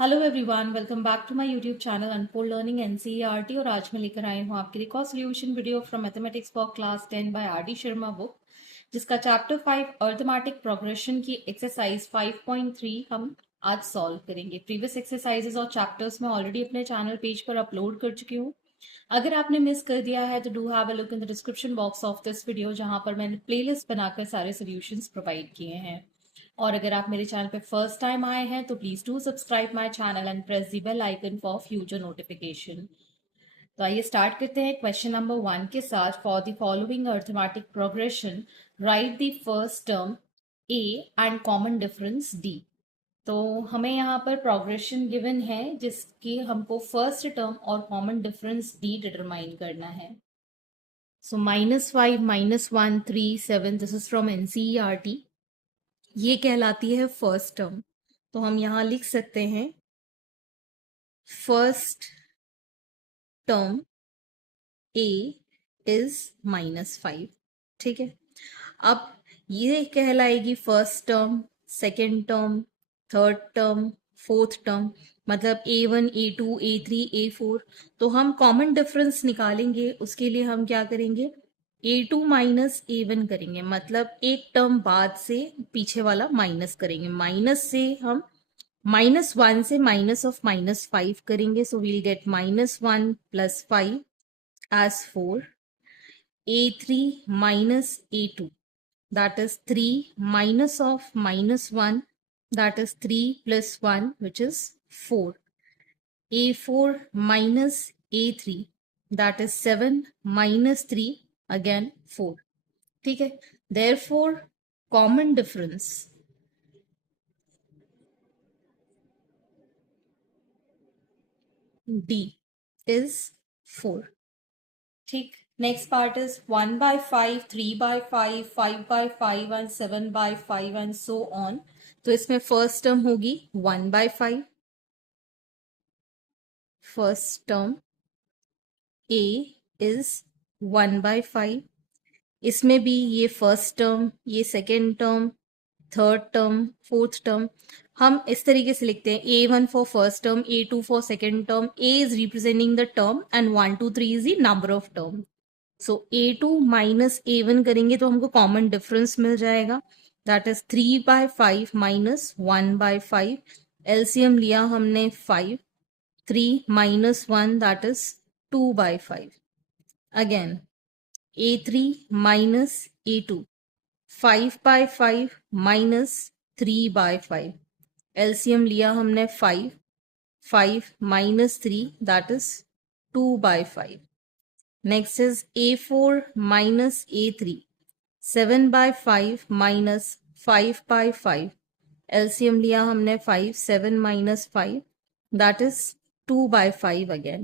Hello everyone, welcome back to my YouTube channel unfold learning NCERT. और आज मैं लेकर आई हूँ आपके लिए कॉ solution video from mathematics for class 10 by R D Sharma book, जिसका चैप्टर 5 अर्थमेटिक प्रोग्रेशन की एक्सरसाइज 5.3 हम आज सॉल्व करेंगे। प्रीवियस एक्सरसाइजेस और चैप्टर्स मैं ऑलरेडी अपने चैनल पेज पर अपलोड कर चुकी हूँ। अगर आपने मिस कर दिया है तो do have a look in the description box of this video, जहां पर मैंने प्लेलिस्ट बनाकर सारे सॉल्यूशंस प्रोवाइड किए हैं। और अगर आप मेरे चैनल पे फर्स्ट टाइम आए हैं तो please do subscribe my channel and press the bell icon for future notification. तो आइए स्टार्ट करते हैं क्वेश्चन नंबर 1 के साथ। For the following arithmetic progression right the first term A and common difference D. तो हमें यहाँ पर प्रोग्रेशन गिवन है जिसकी हमको फर्स्ट टर्म और कॉमन डिफरेंस डी डिटरमाइन करना है। सो -5, -1, 3, 7, दिस इज फ्रॉम एनसीईआरटी। ये कहलाती है फर्स्ट टर्म। तो हम यहां लिख सकते हैं फर्स्ट टर्म ए इज -5। ठीक है, अब ये कहलाएगी first term, second term, third term, fourth term, मतलब A1, A2, A3, A4। तो हम कॉमन डिफरेंस निकालेंगे, उसके लिए हम क्या करेंगे, A2 माइनस A1 करेंगे, मतलब एक टर्म बाद से पीछे वाला माइनस करेंगे। माइनस से हम -1 से माइनस ऑफ -5 करेंगे, so we'll gate -1 + 5 as 4। A3 minus A2, that is 3 minus of -1, that is 3 plus 1, which is 4. A4 minus A3, that is 7 minus 3, again 4. ठीक है, therefore common difference D is 4. ठीक, next part is 1/5, 3/5, 5/5 and 7/5 and so on. तो इसमें first term होगी 1/5, first term A is 1/5। इसमें भी ये first term, ये second term, third term, fourth term, हम इस तरीके से लिखते हैं A1 for first term, A2 for second term, A is representing the term and 1 2 3 is the number of term. So A2 minus A1 करेंगे तो हमको कॉमन डिफरेंस मिल जाएगा, दैट इज 3/5 माइनस 1/5। एलसीएम लिया हमने 5, 3 minus 1, that is 2/5। Again A3 minus A2, 5/5 minus 3/5। LCM लिया हमने 5, 5 minus 3, that is 2/5। Next is A4 minus A3, 7/5 minus 5/5। LCM लिया हमने 5, 7 minus 5, that is 2/5 again.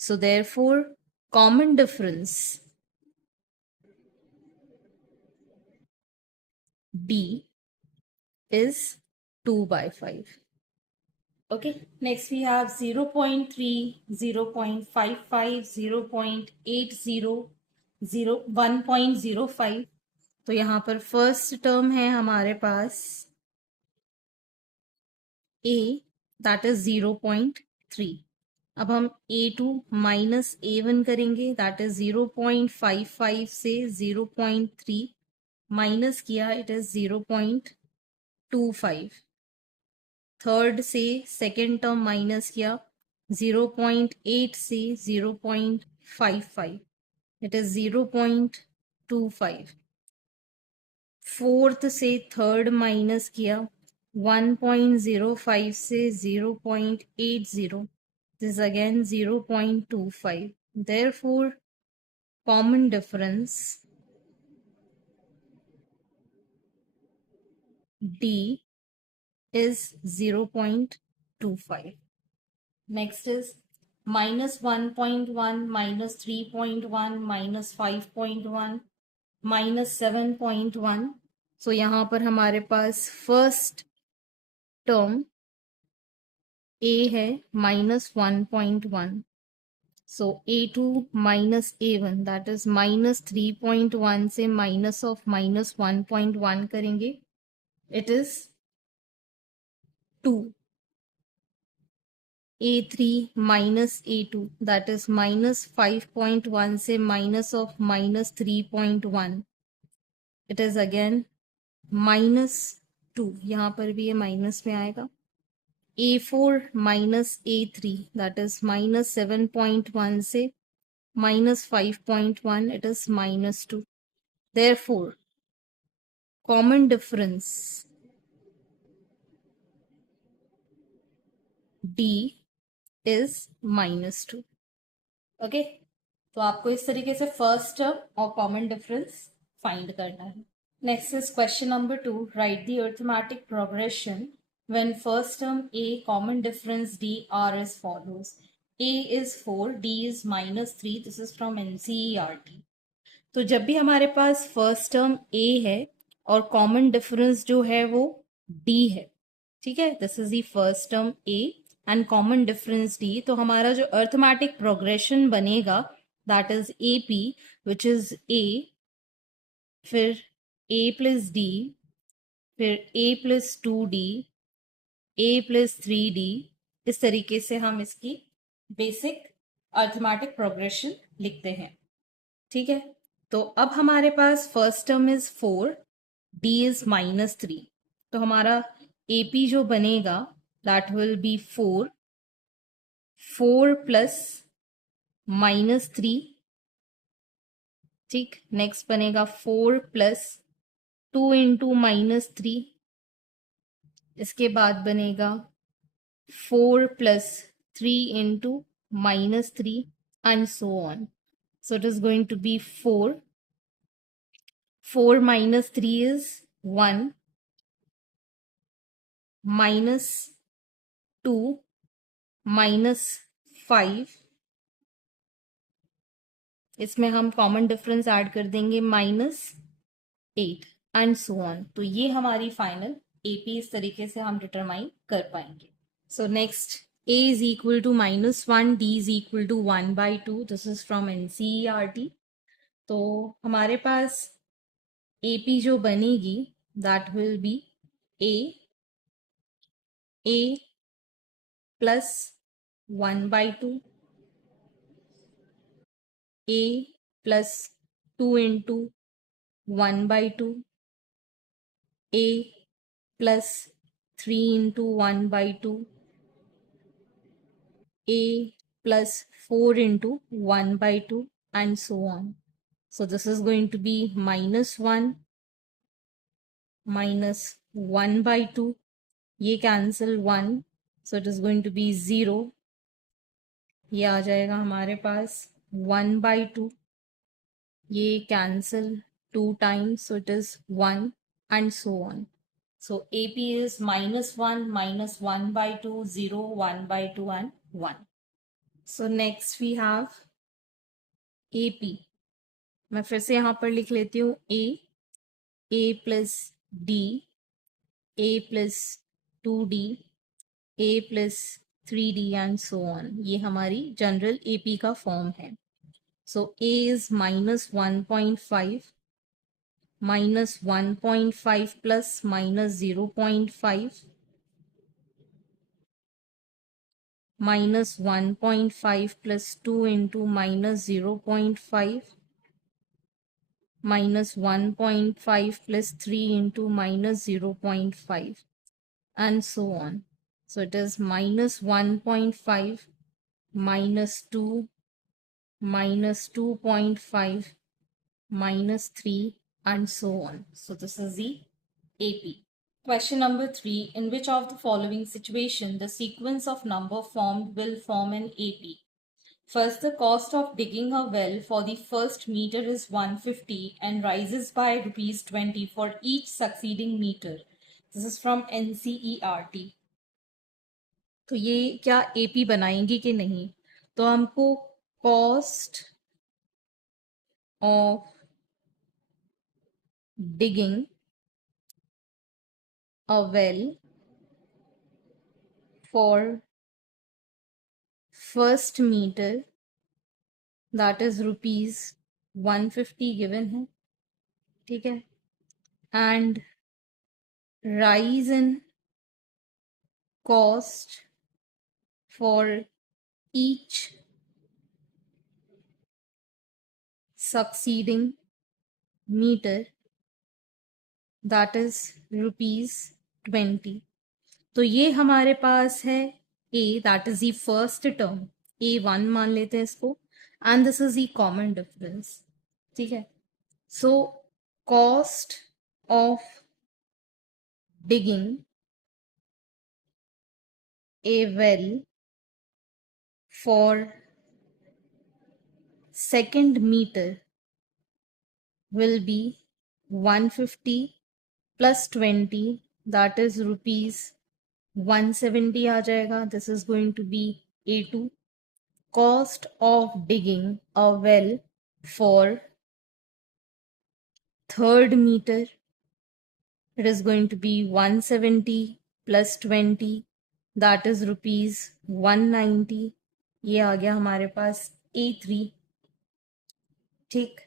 So therefore common difference D is 2/5. Okay, next we have 0.3, 0.55, 0.80, 1.05। तो यहाँ पर first term है हमारे पास A, that is 0.3। अब हम A2 माइनस A1 करेंगे, दैट इज 0.55 से 0.3 माइनस किया, इट इज 0.25। थर्ड से सेकेंड टर्म माइनस किया, 0.8 से 0.55, इट इज 0.25। फोर्थ से थर्ड माइनस किया, 1.05 से 0.80, this again 0.25। therefore common difference D is 0.25. Next is -1.1, -3.1, -5.1, -7.1। सो यहाँ पर हमारे पास फर्स्ट टर्म A है -1.1। सो A2 minus A1, that is -3.1 से माइनस ऑफ -1.1 करेंगे, it is 2। A3 minus A2, that is minus 5.1 से minus of minus 3.1, it is again minus 2, यहाँ पर भी ये माइनस में आएगा. A4 minus A3, that is minus 7.1 से minus 5.1, it is minus 2. Therefore, common difference D is minus 2. Okay, तो आपको इस तरीके से फर्स्ट टर्म और कॉमन डिफरेंस फाइंड करना है. Next is question number 2. Right the arithmetic progression when first term A, common difference D are as follows. A is 4, D is minus 3. This is from NCERT. तो जब भी हमारे पास first term A है और common difference जो है वो D है, ठीक है, this is the first term A and common difference D, तो हमारा जो अर्थमेटिक प्रोग्रेशन बनेगा that is AP, which is A, फिर A प्लस D, फिर A plus 2D, A plus 3D. इस तरीके से हम इसकी बेसिक अर्थमेटिक प्रोग्रेशन लिखते हैं. ठीक है, तो अब हमारे पास first term is 4, D is minus 3, तो हमारा AP जो बनेगा that will be 4 plus minus 3. ठीक, नेक्स्ट बनेगा 4 प्लस 2 इंटू माइनस 3. इसके बाद बनेगा 4 plus 3 into minus 3 and so on. So it is going to be 4. 4 minus 3 is 1. Minus 2 minus 5. इसमें हम कॉमन डिफरेंस ऐड कर देंगे -8 एंड सो ऑन. तो ये हमारी फाइनल AP इस तरीके से हम डिटरमाइन कर पाएंगे. So next, A is equal to -1, D is equal to 1/2. This is from NCERT. तो हमारे पास AP जो बनेगी that will B A plus 1/2, A plus 2 into 1/2, A plus 3 into 1/2, A plus 4 into 1/2 and so on. So this is going to be -1 minus 1/2. ये cancel 1. So it is going to be 0. ये आ जाएगा हमारे पास 1/2. ये cancel 2 times. So it is 1 and so on. So AP is -1 minus 1/2, 0, 1/2 and 1. So next we have AP. मैं फिर से यहाँ पर लिख लेती हूँ A plus D, A plus 2D, A plus 3D and so on. ये हमारी जनरल AP का फॉर्म है. सो A is -1.5, -1.5 plus -0.5, -1.5 plus 2 into -0.5, -1.5 plus 3 into -0.5 and so on. So it is -1.5, -2, -2.5, -3 and so on. So this is the AP. Question number 3. In which of the following situation the sequence of number formed will form an AP? First, the cost of digging a well for the first meter is 150 and rises by rupees 20 for each succeeding meter. This is from NCERT. तो ये क्या AP बनाएंगे कि नहीं? तो हमको cost of digging a well for first meter, that is rupees 150 given है, ठीक है, and rise in cost for each succeeding meter, that is ₹20। तो ये हमारे पास है A, that is the first term, A1 मान लेते हैं इसको, and this is the common difference. ठीक है, so cost of digging a well for second meter will be 150 plus 20, that is rupees 170 आ जाएगा. This is going to be A2. Cost of digging a well for third meter, it is going to be 170 plus 20, that is rupees 190. ये आ गया हमारे पास A3. ठीक,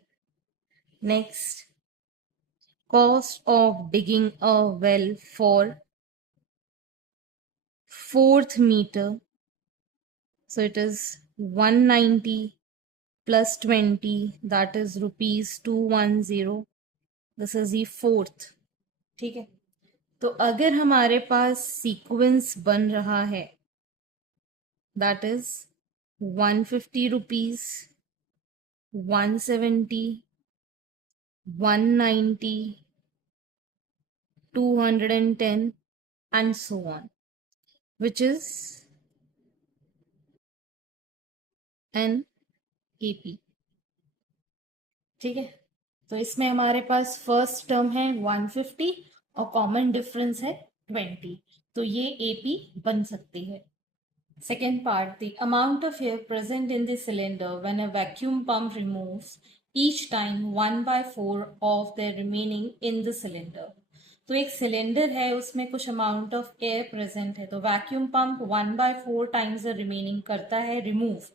next, cost of digging a well for fourth meter, so it is 190 plus 20, that is rupees 210. This is the fourth. ठीक है, तो अगर हमारे पास sequence बन रहा है, that is 150 rupees, 170, 190, 210 and so on, which is an AP. ठीक है, तो इसमें हमारे पास फर्स्ट टर्म है 150 और कॉमन डिफरेंस है 20, तो ये AP बन सकती है. Second part, the amount of air present in the cylinder when a vacuum pump removes each time 1/4 of the remaining in the cylinder. तो एक सिलेंडर है, उसमें कुछ अमाउंट ऑफ एयर प्रेजेंट है, तो vacuum pump 1/4 times the remaining करता है remove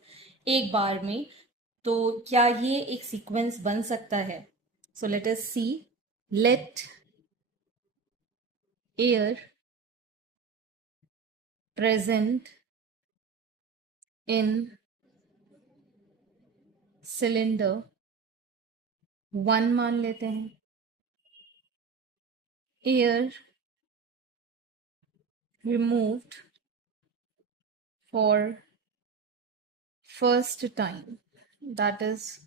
एक बार में. तो क्या ये एक सीक्वेंस बन सकता है? So let us see. Let air present in cylinder 1 मान लेते हैं. Air removed for first time, that is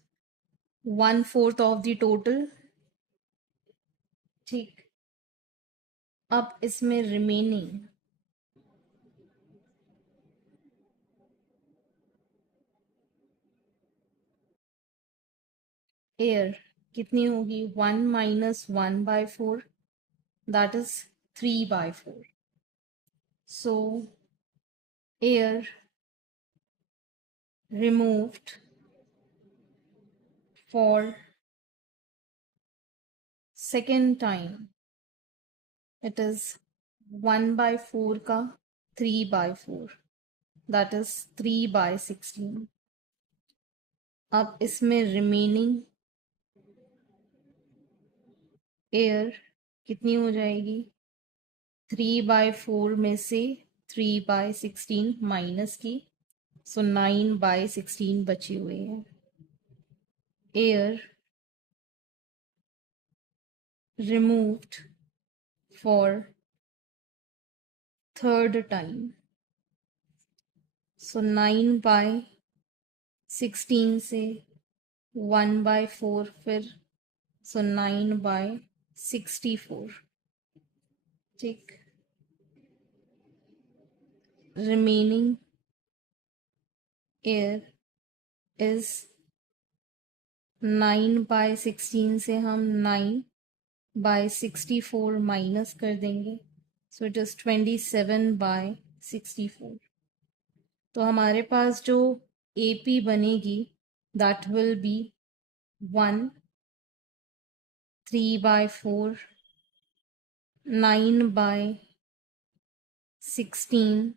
1/4 of the total. ठीक, अब इसमें रिमेनिंग एयर कितनी होगी? 1 minus 1/4, that is 3/4. So air removed for second time, it is 1/4 का 3/4, that is 3/16. अब इसमें रिमेनिंग एयर कितनी हो जाएगी? 3/4 में से 3/16 माइनस की, सो 9/16 बची हुई है. Air removed for third time, so 9/16 से 1/4 फिर, सो 9/64. ठीक, रिमेनिंग एयर इज 9/16 से हम 9/64 माइनस कर देंगे, सो इट इज 27/64. तो हमारे पास जो AP बनेगी, that will B 1 3/4 9/16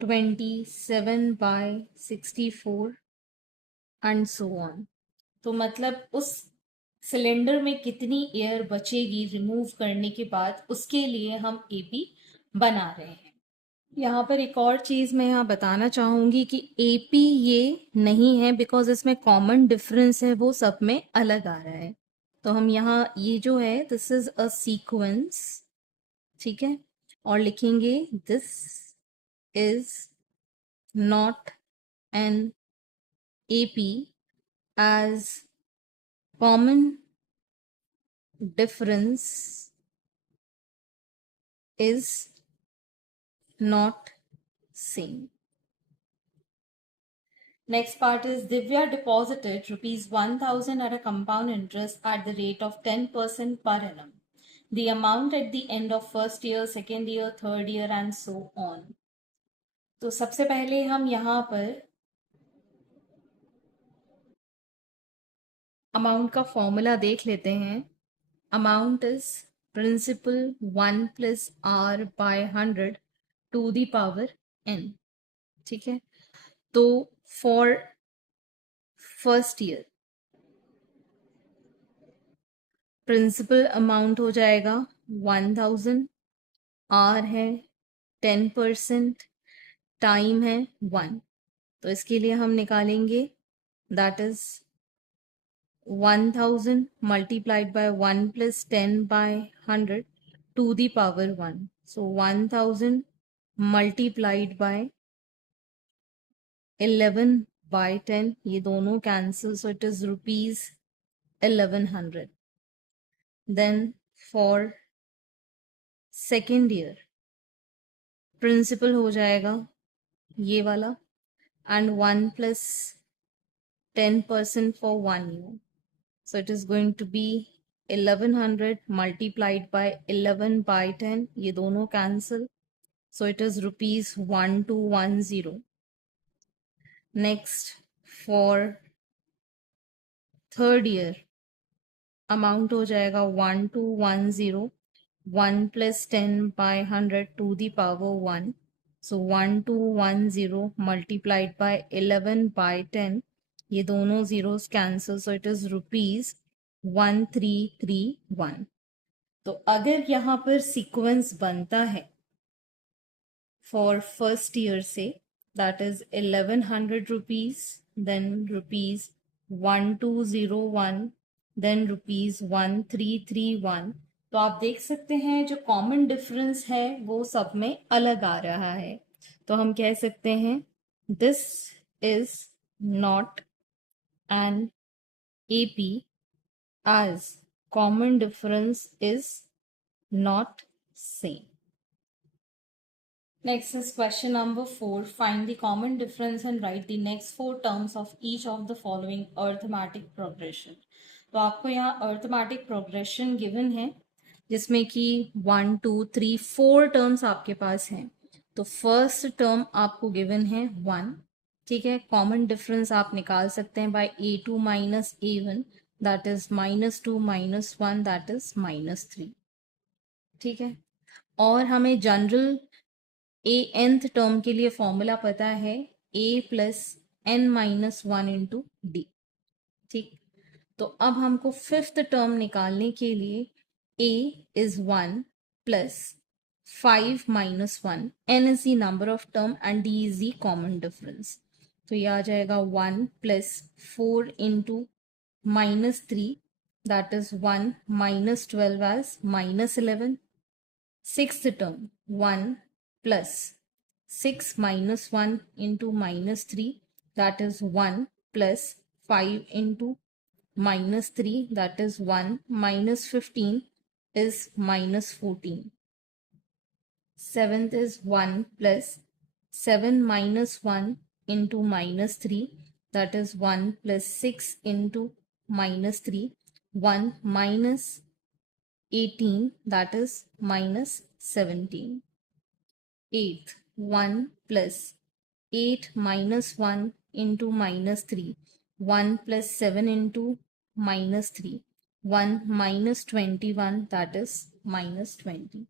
27/64 and so on. तो मतलब उस सिलेंडर में कितनी एयर बचेगी रिमूव करने के बाद, उसके लिए हम AP बना रहे हैं. यहाँ पर एक और चीज़ मैं यहाँ बताना चाहूँगी कि एपी ये नहीं है, बिकॉज इसमें कॉमन डिफरेंस है वो सब में अलग आ रहा है। तो हम यहाँ ये जो है दिस इज अ सीक्वेंस, ठीक है, और लिखेंगे this is not an AP as common difference is not same. Next part is Divya deposited rupees 1000 at a compound interest at the rate of 10% per annum. The amount at the end of first year, second year, third year and so on. तो सबसे पहले हम यहाँ पर amount का formula देख लेते हैं। Amount is principal 1 plus r by 100 to the power n, ठीक है। तो for first year principal amount हो जाएगा 1000, आर है 10%, टाइम है 1। तो इसके लिए हम निकालेंगे that is 1000 multiplied by 1 plus 10 by 100 to the power 1. So 1000 multiplied by 11 by 10, ये दोनों cancel, so it is rupees 1100. Then for second year principal हो जाएगा ये वाला and 1 plus 10% for 1 year. So it is going to be 1100 multiplied by 11 by 10, ये दोनों cancel, so it is rupees 1210. Next for third year amount हो जाएगा 1210, 1 plus 10 by 100 to the power 1. So 1210 multiplied by 11 by 10, ये दोनों zeros cancel, so it is rupees 1331. तो अगर यहाँ पर सीक्वेंस बनता है फॉर फर्स्ट ईयर से, that is 1100 rupees, than rupees 1201, than rupees 1331, तो आप देख सकते हैं जो कॉमन डिफरेंस है वो सब में अलग आ रहा है। तो हम कह सकते हैं this is not an AP as common difference is not same. Next is question number 4. Find the common difference and write the next 4 terms of each of the following arithmetic progression. तो आपको यहाँ arithmetic progression given है जिसमें कि 1 2 3 4 terms आपके पास हैं। तो first term आपको गिवन है 1, ठीक है। कॉमन डिफरेंस आप निकाल सकते हैं by a2 minus a1, that is -2 -1, that is -3, ठीक है। और हमें जनरल ए nth टर्म के लिए फॉर्मूला पता है a plus n minus 1 into D, ठीक। तो अब हमको फिफ्थ टर्म निकालने के लिए a is 1 plus 5 minus 1, n is the number of term and d is the common difference. तो ये आ जाएगा 1 plus 4 into -3, that is 1 minus 12 as -11. Sixth term 1 plus 6 minus 1 into -3, that is 1 plus 5 into -3, that is 1 minus 15 is -14. Seventh is 1 plus 7 minus 1 into -3, that is 1 plus 6 into -3, 1 minus 18, that is -17. Eighth, 1 plus 8 minus 1 into -3, 1 plus 7 into -3, 1 minus 21, that is -20.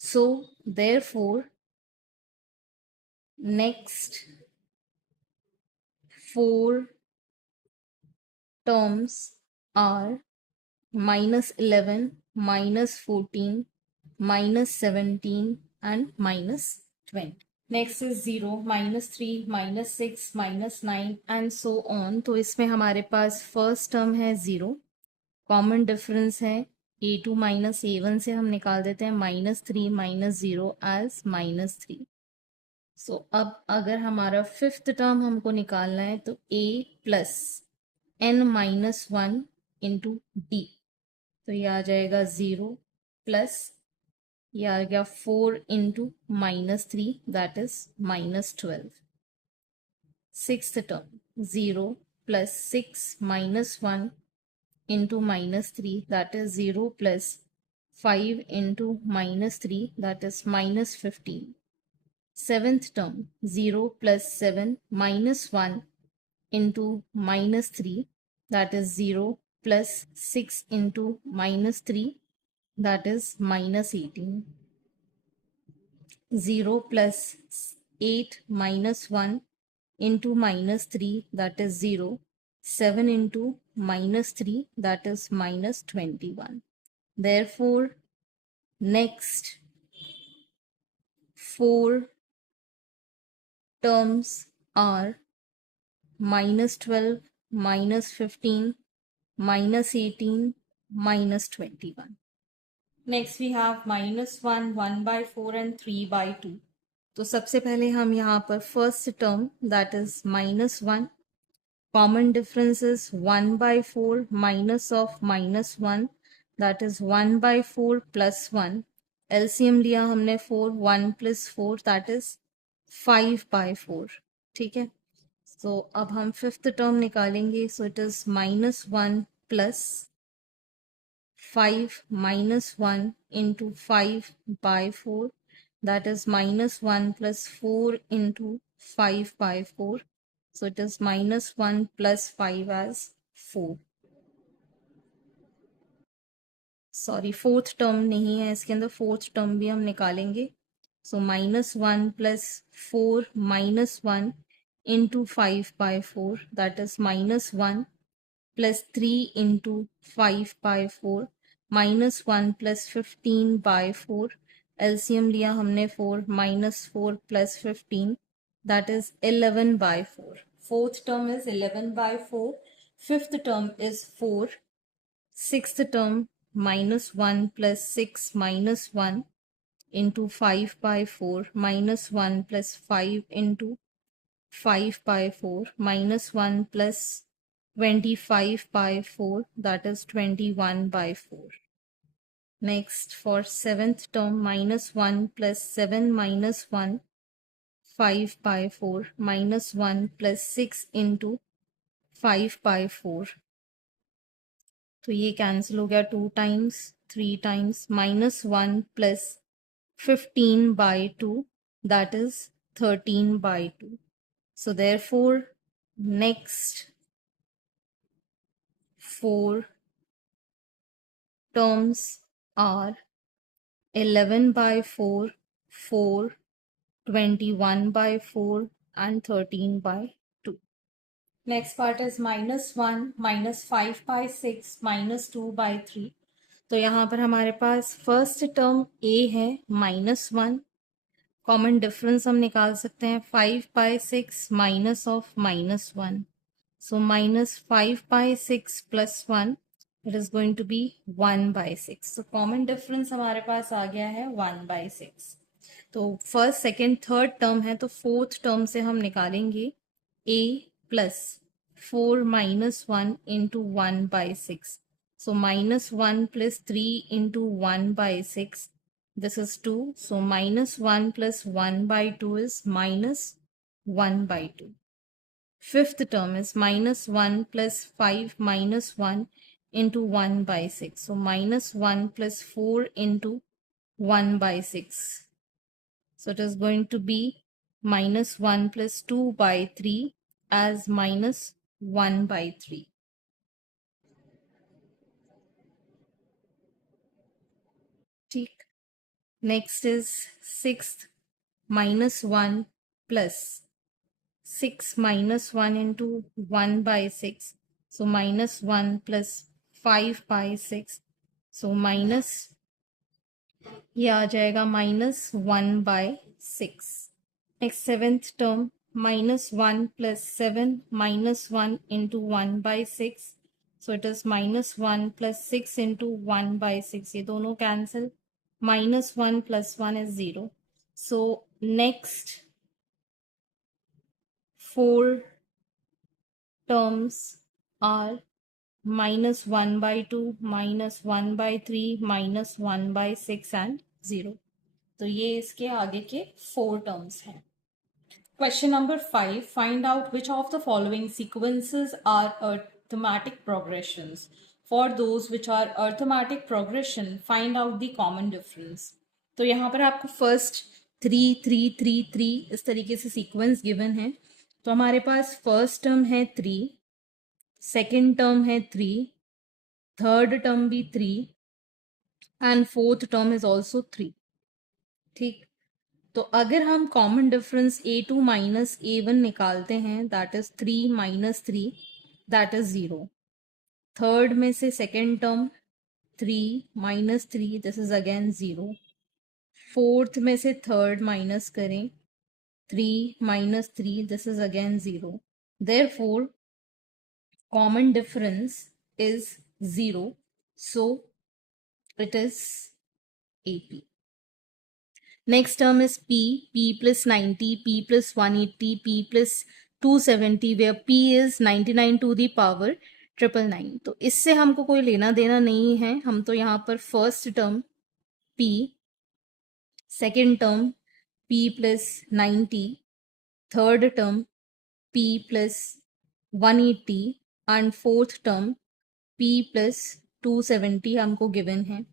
So therefore next 4 terms are -11, -14, -17 and -20. Next is 0, -3, -6, -9 and so on. तो इसमें हमारे पास first term है 0, common difference है a2 minus a1 से हम निकाल देते हैं -3 -0 एज -3। सो अब अगर हमारा फिफ्थ टर्म हमको निकालना है तो a plus n minus 1 into D, तो ये आ जाएगा 0 प्लस ये आ गया 4 into -3 that is -12। Sixth term 0 plus 6 minus 1 into -3 that is 0 plus 5 into -3 that is -15. Seventh term 0 plus 7 minus 1 into -3 that is 0 plus 6 into -3 that is -18. 0 plus 8 minus 1 into -3 that is 0. 7 into -3 that is -21. Therefore, next four terms are -12, -15, -18, -21. Next we have -1, 1/4 and 3/2. तो सबसे पहले हम यहाँ पर first term that is -1, common difference is 1/4 minus of -1 that is 1/4 plus 1। LCM लिया हमने 4, 1 plus 4 that is 5/4। ठीक है, तो अब हम फिफ्थ टर्म निकालेंगे। So it is -1 plus 5 minus 1 into 5/4 that is -1 plus 4 into 5/4. So it is -1 plus 5 as 4. Sorry fourth term नहीं है इसके अंदर, फोर्थ टर्म भी हम निकालेंगे। सो -1 plus 4 -1 into 5/4 that is -1 plus 3 into 5/4 -1 plus 15/4। LCM लिया हमने 4, -4 plus 15 that is 11/4। Fourth term is 11/4, fifth term is 4, sixth term -1 plus 6 minus 1 into 5/4 -1 plus 5 into 5/4 -1 plus 25/4 that is 21/4. Next for seventh term -1 plus 7 minus 1 5/4 -1 plus 6 into 5/4। तो ये cancel हो गया 2 times 3 times -1 plus 15/2 that is 13/2। So therefore next four terms are 11/4, 4, 21/4 and 13/2. Next part is -1, -5/6, -2/3। तो यहाँ पर हमारे पास first term a है -1, कॉमन डिफरेंस हम निकाल सकते हैं 5/6 minus of -1। So -5/6 plus 1, it is going to be 1/6. So common difference हमारे पास आ गया है 1/6। तो फर्स्ट सेकेंड थर्ड टर्म है, तो फोर्थ टर्म से हम निकालेंगे a plus 4 minus 1 into 1/6। So -1 plus 3 into 1/6, this is 2. So -1 plus 1/2 is -1/2. Fifth term is -1 plus 5 minus 1 into 1/6. So -1 plus 4 into 1/6. So it is going to be -1 plus 2/3 as -1/3. ठीक, next is sixth -1 plus 6 minus 1 into 1/6. So -1 plus 5/6. So ये आ जाएगा -1/6। Next, seventh term, minus 1 plus 7 minus 1 into 1 by 6. So it is minus 1 plus 6 into 1 by 6. ये दोनों cancel. Minus 1 plus 1 is 0. So next 4 terms are minus 1 by 2, minus 1 by 3, minus 1 by 6 and 0. तो ये इसके आगे के 4 terms हैं. Question number 5. Find out which of the following sequences are arithmetic progressions. For those which are arithmetic progression, find out the common difference. तो यहाँ पर आपको फर्स्ट 3 3 3 3 इस तरीके से सीक्वेंस गिवन है. तो हमारे पास फर्स्ट टर्म है 3, सेकेंड टर्म है 3, थर्ड टर्म भी 3 and fourth term is also 3. ठीक. तो अगर हम common difference a2 minus a1 निकालते हैं, that is 3 minus 3, that is 0. Third में से second term 3 minus 3, this is again 0. Fourth में से थर्ड माइनस करें, 3 minus 3, this is again 0. Therefore common difference is 0, so it is AP. Next term is P plus 90, P plus 180, P plus 270, where P is 99 to the power 999. तो इससे हमको कोई लेना देना नहीं है. हम तो यहाँ पर first term P, second term P plus 90, third term P plus 180 and fourth term P plus 270 हमको गिवन है.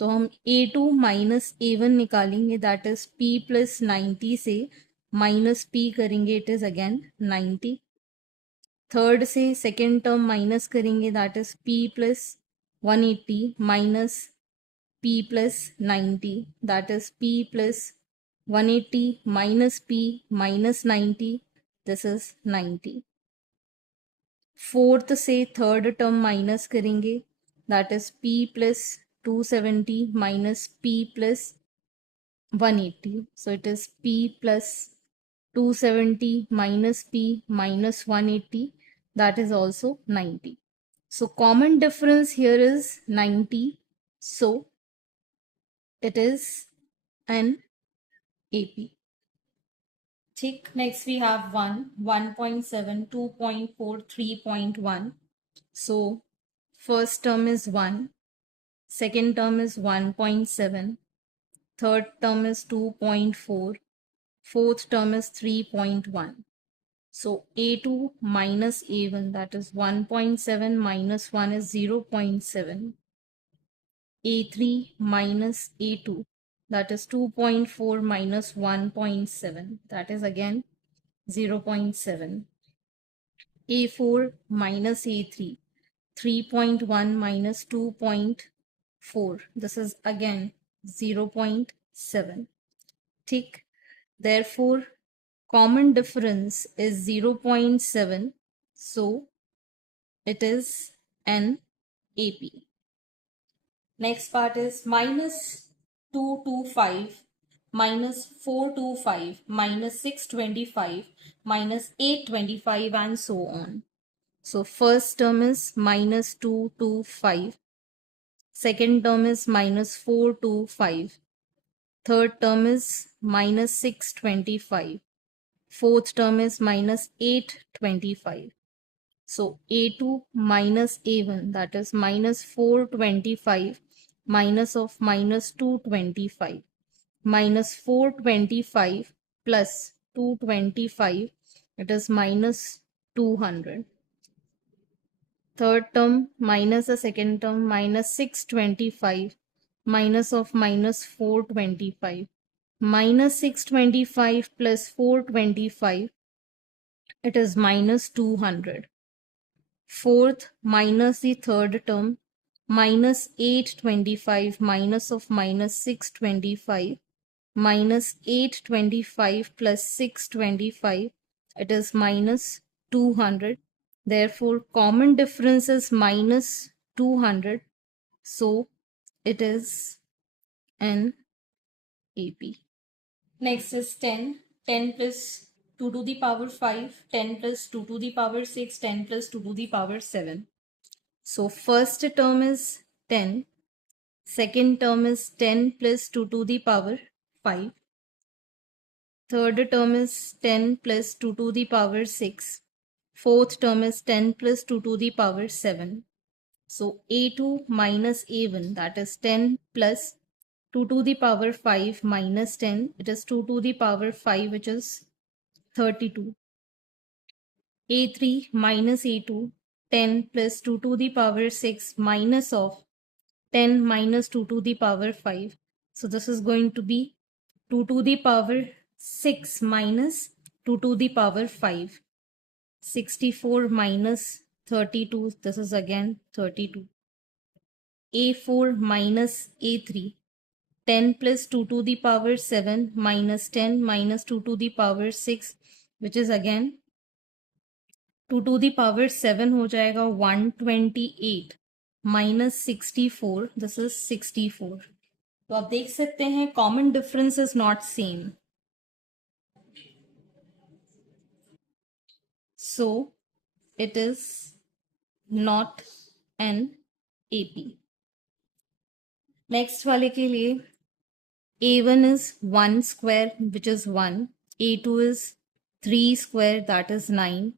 तो हम a2 माइनस a1 निकालेंगे, दैट इज p प्लस 90 से माइनस p करेंगे, इट इज अगेन 90. थर्ड से सेकेंड टर्म माइनस करेंगे, that is p plus 180 minus p plus 90, that is p plus 180 minus p minus 90, this is 90. Fourth से third term minus करेंगे, that is p plus 270 minus p plus 180. So it is p plus 270 minus p minus 180. That is also 90. So common difference here is 90. So it is an AP. Tick. Next we have 1, 1.7, 2.4, 3.1. So first term is 1. Second term is 1.7, third term is 2.4, fourth term is 3.1. So a2 minus a1, that is 1.7 minus 1 is 0.7. a3 minus a2, that is 2.4 minus 1.7, that is again 0.7. a4 minus a3, 3.1 minus 2.4, this is again 0.7. Tick. Therefore common difference is 0.7, so it is an AP. Next part is minus 225 minus 425 minus 625 minus 825 and so on. So first term is minus 225, second term is minus 425, third term is minus 625, fourth term is minus 825. So a2 minus a1, that is minus 425 minus of minus 225, minus 425 plus 225, it is minus 200. Third term minus the second term, minus 625 minus of minus 425, minus 625 plus 425, it is minus 200. Fourth minus the third term, minus 825 minus of minus 625, minus 825 plus 625, it is minus 200. Therefore common difference is minus 200, so it is an AP. Next is 10. 10 plus 2 to the power 5, 10 plus 2 to the power 6, 10 plus 2 to the power 7. So first term is 10, second term is 10 plus 2 to the power 5, third term is 10 plus 2 to the power 6, fourth term is 10 plus 2 to the power 7. So A2 minus A1, that is 10 plus 2 to the power 5 minus 10, it is 2 to the power 5, which is 32. A3 minus A2, 10 plus 2 to the power 6 minus of 10 minus 2 to the power 5. So this is going to be 2 to the power 6 minus 2 to the power 5. 64 minus 32, this is again 32. A4 minus A3, 10 plus 2 to the power 7 minus 10 minus 2 to the power 6, which is again 2 to the power 7 हो जाएगा 128 minus 64, this is 64. तो आप देख सकते हैं common difference is not same. So it is not an AP. Next वाले के लिए A1 is 1 square, which is 1. A2 is 3 square, that is 9.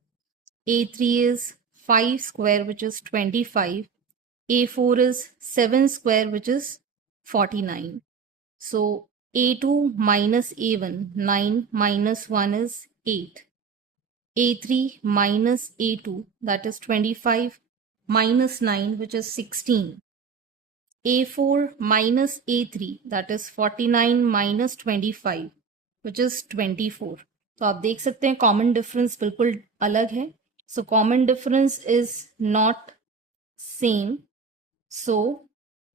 A3 is 5 square, which is 25. A4 is 7 square, which is 49. So A2 minus A1, 9 minus 1 is 8. A3 minus A2, that is 25, minus 9, which is 16. A4 minus A3, that is 49 minus 25, which is 24. तो आप देख सकते हैं common difference बिल्कुल अलग है. So common difference is not same. So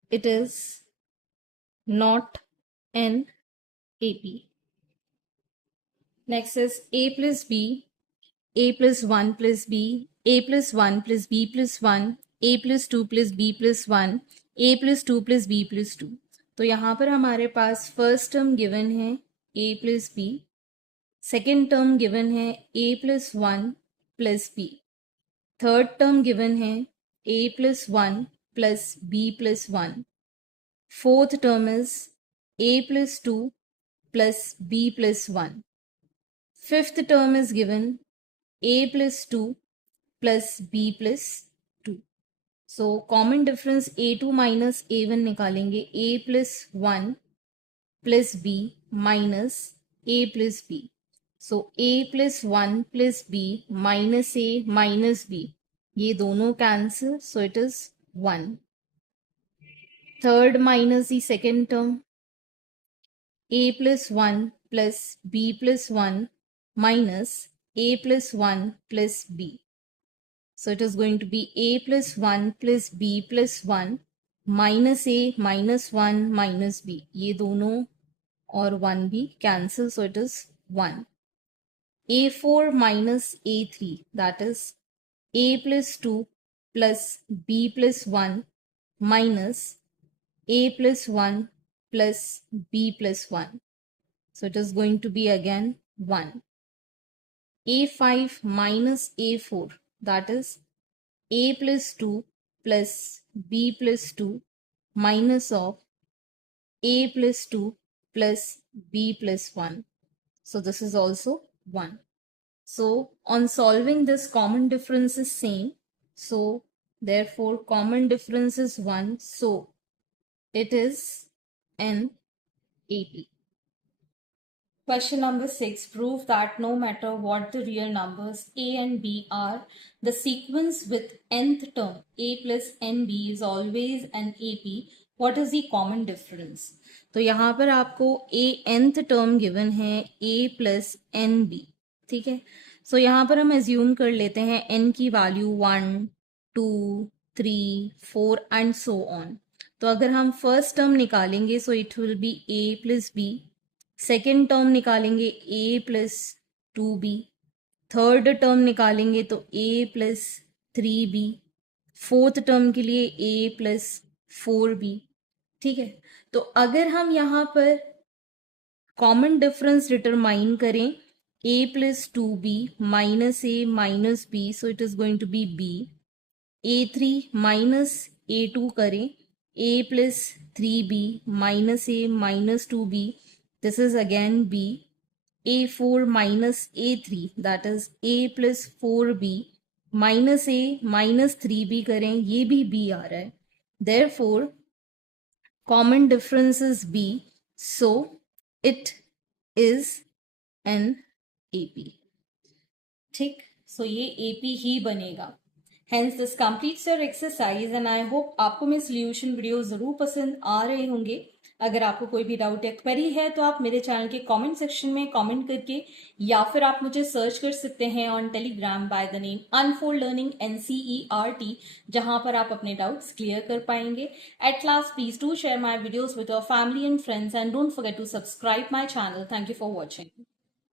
it is not an AP. Next is A plus B, A plus 1 plus B, A plus 1 plus B plus 1, A plus 2 plus B plus 1, A plus 2 plus B plus 2. तो यहाँ पर हमारे पास first term given है A plus B, second term given है A plus 1 plus B, third term given है A plus 1 plus B plus 1, fourth term is A plus 2 plus B plus 1, fifth term is given A plus 2 plus B plus 2. So common difference A2 minus A1 निकालेंगे A plus 1 plus B minus A plus B. So A plus 1 plus B minus A minus B, ये दोनों cancel, so it is 1. Third minus the second term, A plus 1 plus B plus 1 minus A plus 1 plus B. So it is going to be A plus 1 plus B plus 1 minus A minus 1 minus B. ये दोनों और 1 भी cancel, so it is 1. A4 minus A3, that is A plus 2 plus B plus 1 minus A plus 1 plus B plus 1. So it is going to be again 1. A5 minus A4, that is A plus 2 plus B plus 2 minus of A plus 2 plus B plus 1. So this is also 1. So on solving this, common difference is same. So therefore common difference is 1. So it is an AP. Question number 6. Prove that no matter what the real numbers A and B are, the sequence with nth term A plus nb is always an AP. What is the common difference? तो यहाँ पर आपको A nth term given है A plus nb. ठीक है. So यहाँ पर हम assume कर लेते हैं n की value 1, 2, 3, 4 and so on. तो अगर हम first term निकालेंगे, so it will be A plus B. Second term निकालेंगे A plus 2B, third term निकालेंगे तो A plus 3B, fourth term के लिए A प्लस 4B. ठीक है. तो अगर हम यहाँ पर कॉमन डिफरेंस डिटरमाइन करें a plus 2b minus a minus b, so it is going to be b. a3 minus a2 करें, a plus 3b minus a minus 2b, this is again b. a4 minus a3, that is a plus 4b minus a minus 3b करें, ये भी b आ रहा है. Therefore common difference is b, so it is an AP. ठीक, so ये AP ही बनेगा. Hence this completes your exercise and I hope आपको मेरे solution वीडियो ज़रूर पसंद आ रहे होंगे. अगर आपको कोई भी डाउट या क्वेरी है तो आप मेरे चैनल के कमेंट सेक्शन में कमेंट करके, या फिर आप मुझे सर्च कर सकते हैं on Telegram by the name unfold learning NCERT, जहां पर आप अपने डाउट्स क्लियर कर पाएंगे. At last please do share my videos with your family and friends and don't forget to subscribe my channel. Thank you for watching.